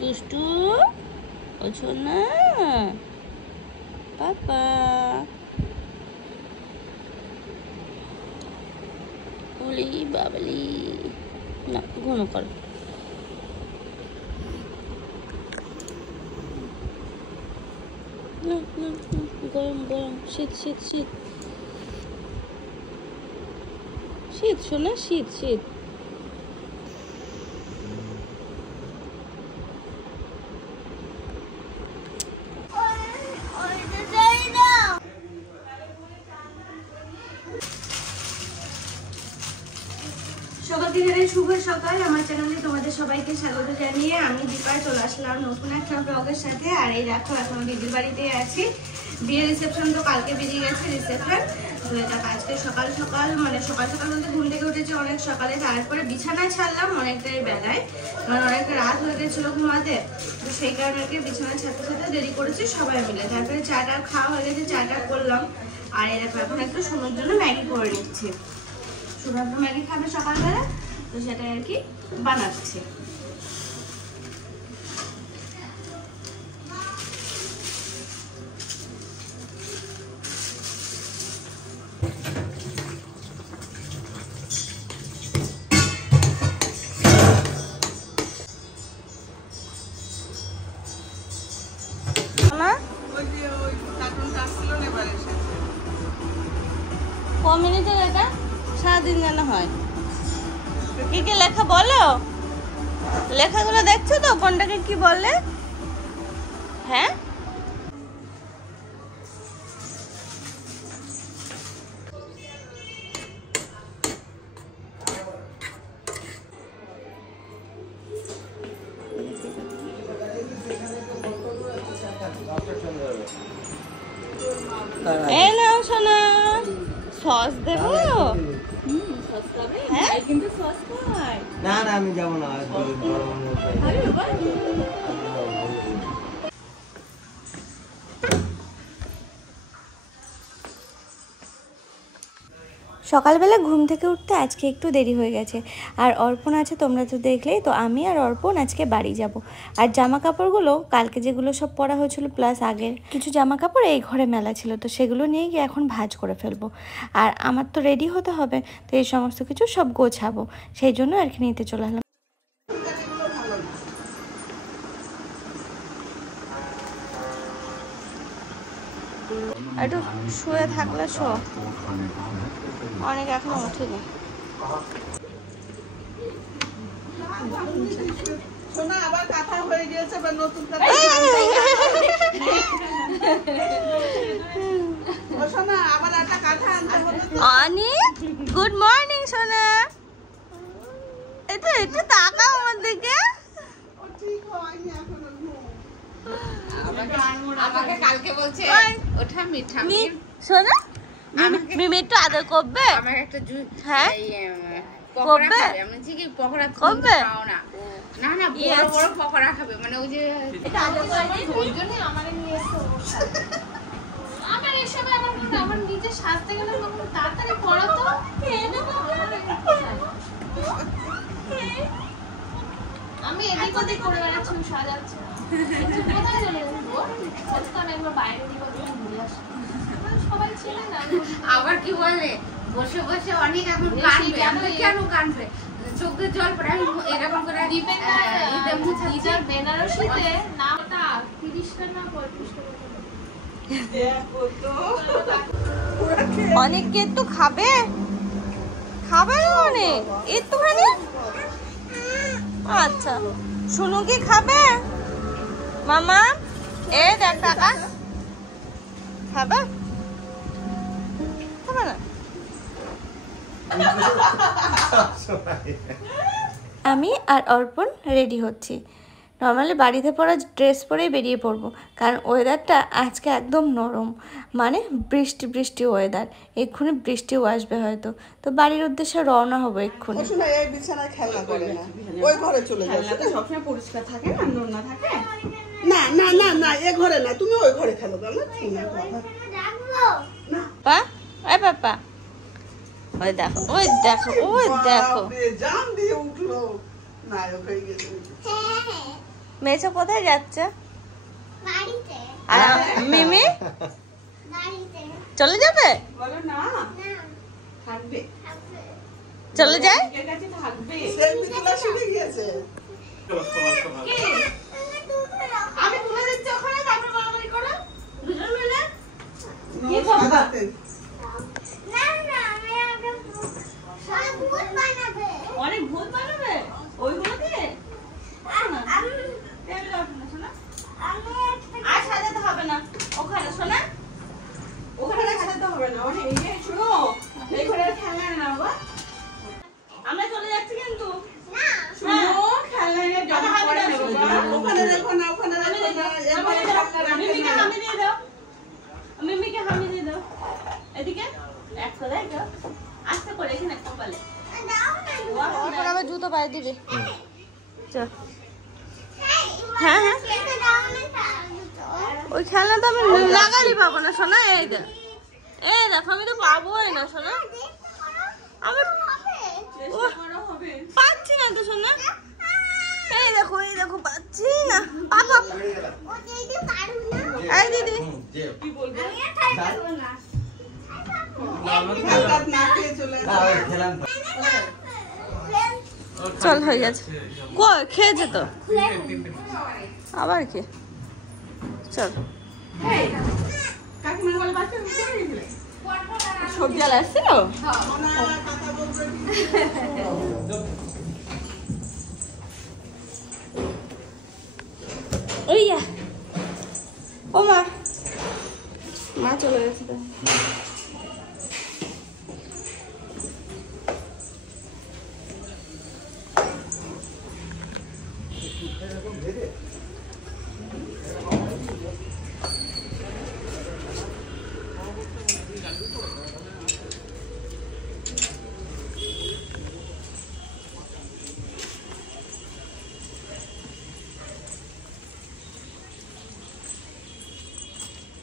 দুষ্টু ওছো না পাপা। ওলি বাবলি না ঘন কর। না না গরম গরম শীত শীত শীত শীত শোনা শীত শীত। শুভ সকাল। আমার চ্যানেলে তোমাদের সবাইকে স্বাগত জানিয়ে আমি দীপা চলে আসলাম নতুন একটা ব্লগের সাথে। আর এই দেখো এখন দিদির বাড়িতে আছি। বিয়ের রিসেপশন তো কালকে বেরিয়ে গেছে রিসেপশন। তো এটা আজকে সকাল সকাল মানে সকাল সকাল বলতে ঘুম থেকে উঠেছি অনেক সকালে। তারপরে বিছানায় ছাড়লাম অনেকটাই বেলায়, মানে অনেকটা রাত হয়ে গেছিল ঘুমাতে। তো সেই কারণে বিছানায় ছাড়তে ছাড়তে দেরি করেছি সবাই মিলে। তারপরে চাটা খাওয়া হয়ে গেছে, চাটা করলাম। আর এই দেখো এখন একটু সোনার জন্য ম্যাগি করে নিচ্ছি। সোনার ম্যাগি খাবে সকালবেলা, তো সেটাই আর কি বানাচ্ছি। ক মিনিটের এটা সারাদিন যেন হয়। কি কি লেখা বলো, লেখাগুলো দেখছো তো কোনটাকে কি বলে? হ্যাঁ এই নাও সোনা, সস দেবো? হ্যাঁ কিন্তু সস খাই না না আমি যাবো না। সকালবেলা ঘুম থেকে উঠতে আজকে একটু দেরি হয়ে গেছে। আর অর্পণ আছে, তোমরা তো দেখলেই। তো আমি আর অর্পণ আজকে বাড়ি যাব। আর জামা কাপড়গুলো কালকে যেগুলো সব পরা হয়েছিল প্লাস আগের কিছু জামা কাপড় এই ঘরে মেলা ছিল, তো সেগুলো নিয়ে গিয়ে এখন ভাঁজ করে ফেলবো। আর আমার তো রেডি হতে হবে, তো এই সমস্ত কিছু সব গোছাবো, সেই জন্য আর কি নিতে চলে এলাম। একটু শুয়ে থাকলে শো, অনেক এখনো উঠিনি। সোনা আবার কথা হয়ে গিয়েছে বা নতুন কথা ও সোনা আবার একটা কথা আনতে হবে তো। অনি গুড মর্নিং সোনা, এটা একটু তাকাও আমার দিকে। ও ঠিক হয়নি এখনো ঘুম। আমাকে কালকে বলছে ওঠা মিঠা সোনা মিমি একটু আদর করবে? আমার একটা হ্যাঁ পকোড়া খাবে। আমি বলছি কি পকোড়া করবে খাও না? না না বড় বড় পকোড়া খাবে, মানে ওই যে ওর জন্য আমারে নিয়ে এসে ওর সাথে। আমার এসব আমার নিজে সাজতে গেলে তাড়াতাড়ি পড়ো তো। আমি এদিক ওদিক করে বেড়াচ্ছি, সাজাচ্ছি। কোথায় চলে যাবো? আমি একবার বাইরে দিব, ঘুরে আসি। সবাই ছিলেন না। আবার কি বললে বসে বসে অনেক এখন কাঁদবে। আমি কেন কাঁদবে? চোখের জল পড়ে আমি এরকম করে বেনারসিতে নামটা 30 টা না 35 টা দেখো তো অনেক একটু খাবে, খাবে না অনেক একটুখানি? আচ্ছা শুনু কি খাবে মামা? এ দেখ টাকা খাবে, খাবে না? আমি আর অর্পণ রেডি হচ্ছি। নর্মালি বাড়িতে পরা ড্রেস পরেই বেরিয়ে পড়বো, কারণ ওয়েদারটা আজকে একদম নরম, মানে বৃষ্টি বৃষ্টি ওয়েদার। এক্ষুনি বৃষ্টিও আসবে হয়তো, তো বাড়ির উদ্দেশ্যে রওনা হবো এক্ষুনি। শোনা এই বিছানায় খেলনা করে না, ওই ঘরে চলে যাও। খেলনা তো সবসময় পরিষ্কার থাকে না, নোংরা থাকে না না না না, এ ঘরে না, তুমি ওই ঘরে খেলো। আমার শোনা পা এ পাপা ওই দেখো ওই দেখো ওই দেখো জাম দিয়ে উঠলো নায়ক হয়ে গেছে। মেয়েছো কোথায় যাচ্ছে? আর মিমি চলে যাবে? বলো না থাকবে, চলে যায়? এর কাছে থাকবে। সেলফি তোলা শিখে গিয়েছে। আমি তুলে দিচ্ছি ওখানে, তারপর মারামারি করো দুজন মিলে। কি করবে? অনেক ভূত বানাবে ওইগুলো দিয়ে? টেবিলে ওঠো না শোনা, আর সাজাতে হবে না ওখানে শোনা, ওখানে সাজাতে হবে না, মানে এই যে শুনো, এই ঘরে খেলনা না বাবা। আমরা চলে যাচ্ছি কিন্তু। শুনো, খেলনা নিয়ে জমা করে নেবো বাবা। ওখানে রেখো না, ওখানে রেখো না, এবারে ধাক্কা রাখবে মিমিকে না। হামি দিয়ে দাও, মিমিকে হামি দিয়ে দাও। এদিকে এক করে দাও, আস্তে করে এখানে কপালে। ওর আবার জুতো পায়ে দিবি। চল। হ্যাঁ হ্যাঁ, ওই খেলনা তো আমি লাগালি পাবো না শোনা। এই দেখ, এই দেখো আমি তো পাবোই না শোনা, আমি পাচ্ছি না তো শোনা। এই দেখো পাচ্ছি না। পাপা এই দিদি হাত না খেয়ে চলে আসো। চল হয়ে গেছে। কই খেয়েছে তো আবার কি? চল। কাকিমা বলে বাচ্চা উঠে গেলে সবজি আলা আসছিল। ওই ও মা চলে গেছে তো।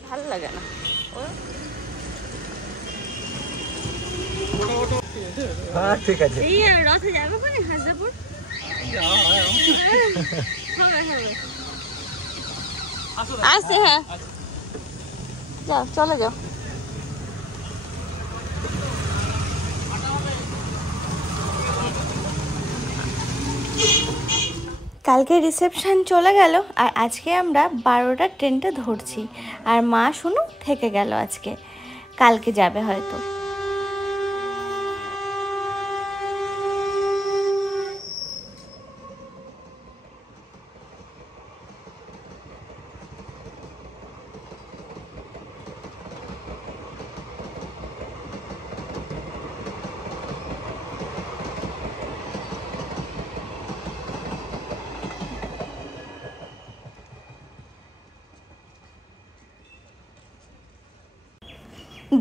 ভালো লাগে না। হ্যাঁ ঠিক আছে। এই রথে যাবে কোনে হাজারপুর? হবে আসছে। হ্যাঁ যাও, চলে যাও। কালকে রিসেপশন চলে গেল আর আজকে আমরা 12টার ট্রেনটা ধরছি। আর মা শুনো থেকে গেল, আজকে কালকে যাবে হয়তো।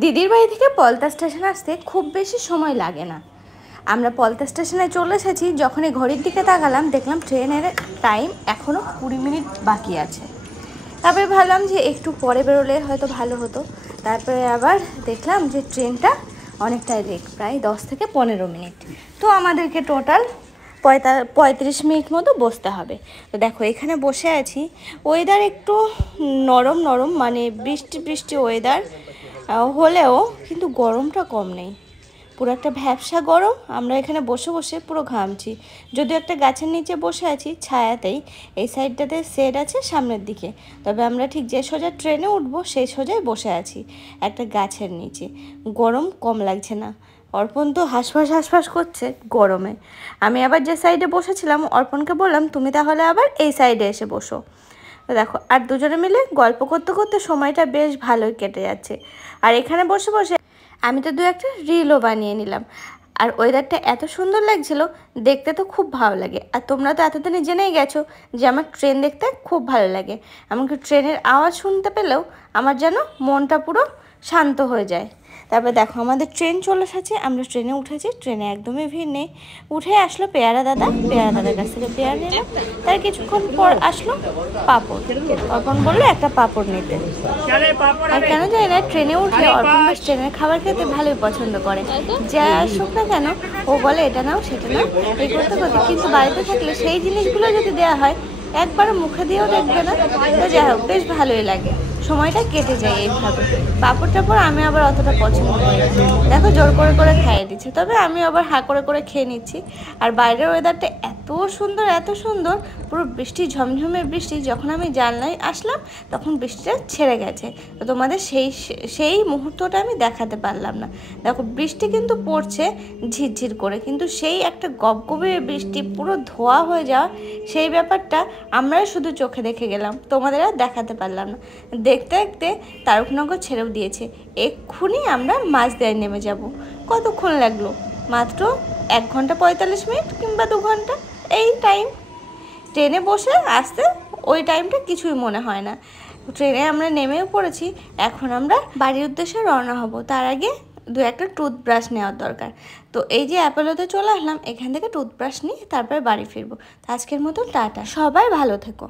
দিদির বাড়ি থেকে পলতা স্টেশন আসতে খুব বেশি সময় লাগে না। আমরা পলতা স্টেশনে চলে এসেছি। যখন এই ঘড়ির দিকে তাকালাম দেখলাম ট্রেনের টাইম এখনও 20 মিনিট বাকি আছে। তারপরে ভাবলাম যে একটু পরে বেরোলে হয়তো ভালো হতো। তারপরে আবার দেখলাম যে ট্রেনটা অনেকটাই লেট, প্রায় 10 থেকে 15 মিনিট। তো আমাদেরকে টোটাল 35 মিনিট মতো বসতে হবে। তো দেখো এখানে বসে আছি, ওয়েদার একটু নরম নরম, মানে বৃষ্টি বৃষ্টি ওয়েদার হলেও কিন্তু গরমটা কম নেই, পুরো একটা ভ্যাপসা গরম। আমরা এখানে বসে বসে পুরো ঘামছি। যদিও একটা গাছের নিচে বসে আছি ছায়াতেই, এই সাইডটাতে শেড আছে সামনের দিকে, তবে আমরা ঠিক যে সোজা ট্রেনে উঠবো সেই সোজাই বসে আছি একটা গাছের নিচে। গরম কম লাগছে না। অর্পণ তো হাঁসফাঁস করছে গরমে। আমি আবার যে সাইডে বসেছিলাম অর্পণকে বললাম তুমি তাহলে আবার এই সাইডে এসে বসো। তো দেখো আর দুজনে মিলে গল্প করতে করতে সময়টা বেশ ভালোই কেটে যাচ্ছে। আর এখানে বসে বসে আমি তো 2-একটা রিলও বানিয়ে নিলাম। আর ওয়েদারটা এত সুন্দর লাগছিল, দেখতে তো খুব ভালো লাগে। আর তোমরা তো এতদিনে জেনেই গেছো যে আমার ট্রেন দেখতে খুব ভালো লাগে। এমনকি ট্রেনের আওয়াজ শুনতে পেলেও আমার যেন মনটা পুরো শান্ত হয়ে যায়। তারপরে দেখো আমাদের ট্রেন চলে এসেছে, আমরা ট্রেনে উঠেছি। ট্রেনে একদমই ভিড় নেই। উঠে আসলো পেয়ারা দাদার কাছ থেকে পেয়ারা নিলাম। তার কিছুক্ষণ পর আসলো পাঁপড়। অর্পণ বললো একটা পাঁপড় নিতে। আর কেন জানি না ট্রেনে উঠলে অর্পণ বেশ ট্রেনের খাবার খেতে ভালোই পছন্দ করে। যা আসুক না কেন ও বলে এটা নাও সেটা নাও এই করতে করতে, কিন্তু বাড়িতে থাকলে সেই জিনিসগুলো যদি দেওয়া হয় একবার মুখে দিয়েও দেখবে না। তো যাই হোক, বেশ ভালোই লাগে, সময়টা কেটে যায় এইভাবে। পাঁপড় টাপড় আমি আবার অতটা পছন্দ করি না। দেখো জোর করে করে খাইয়ে দিচ্ছে, তবে আমি আবার হা করে করে খেয়ে নিচ্ছি। আর বাইরের ওয়েদারটা এত সুন্দর, এত সুন্দর, পুরো বৃষ্টি, ঝমঝমে বৃষ্টি। যখন আমি জানলায় আসলাম তখন বৃষ্টিটা ছেড়ে গেছে, তো তোমাদের সেই মুহূর্তটা আমি দেখাতে পারলাম না। দেখো বৃষ্টি কিন্তু পড়ছে ঝিরঝির করে, কিন্তু সেই একটা গবগবে বৃষ্টি, পুরো ধোয়া হয়ে যাওয়া, সেই ব্যাপারটা আমরা শুধু চোখে দেখে গেলাম, তোমাদের আর দেখাতে পারলাম না। দেখতে দেখতে তারকনগর ছেড়েও দিয়েছে, এক্ষুনি আমরা মাঝদিয়ায় নেমে যাব। কতক্ষণ লাগলো? মাত্র 1 ঘন্টা 45 মিনিট কিংবা 2 ঘন্টা, এই টাইম। ট্রেনে বসে আসতে ওই টাইমটা কিছুই মনে হয় না। ট্রেনে আমরা নেমেও পড়েছি, এখন আমরা বাড়ির উদ্দেশ্যে রওনা হব। তার আগে 2-1টা টুথব্রাশ নেওয়ার দরকার। তো এই যে অ্যাপোলোতে চলে আসলাম, এখান থেকে টুথব্রাশ নিয়ে তারপরে বাড়ি ফিরবো। তো আজকের মতো টাটা, সবাই ভালো থেকো।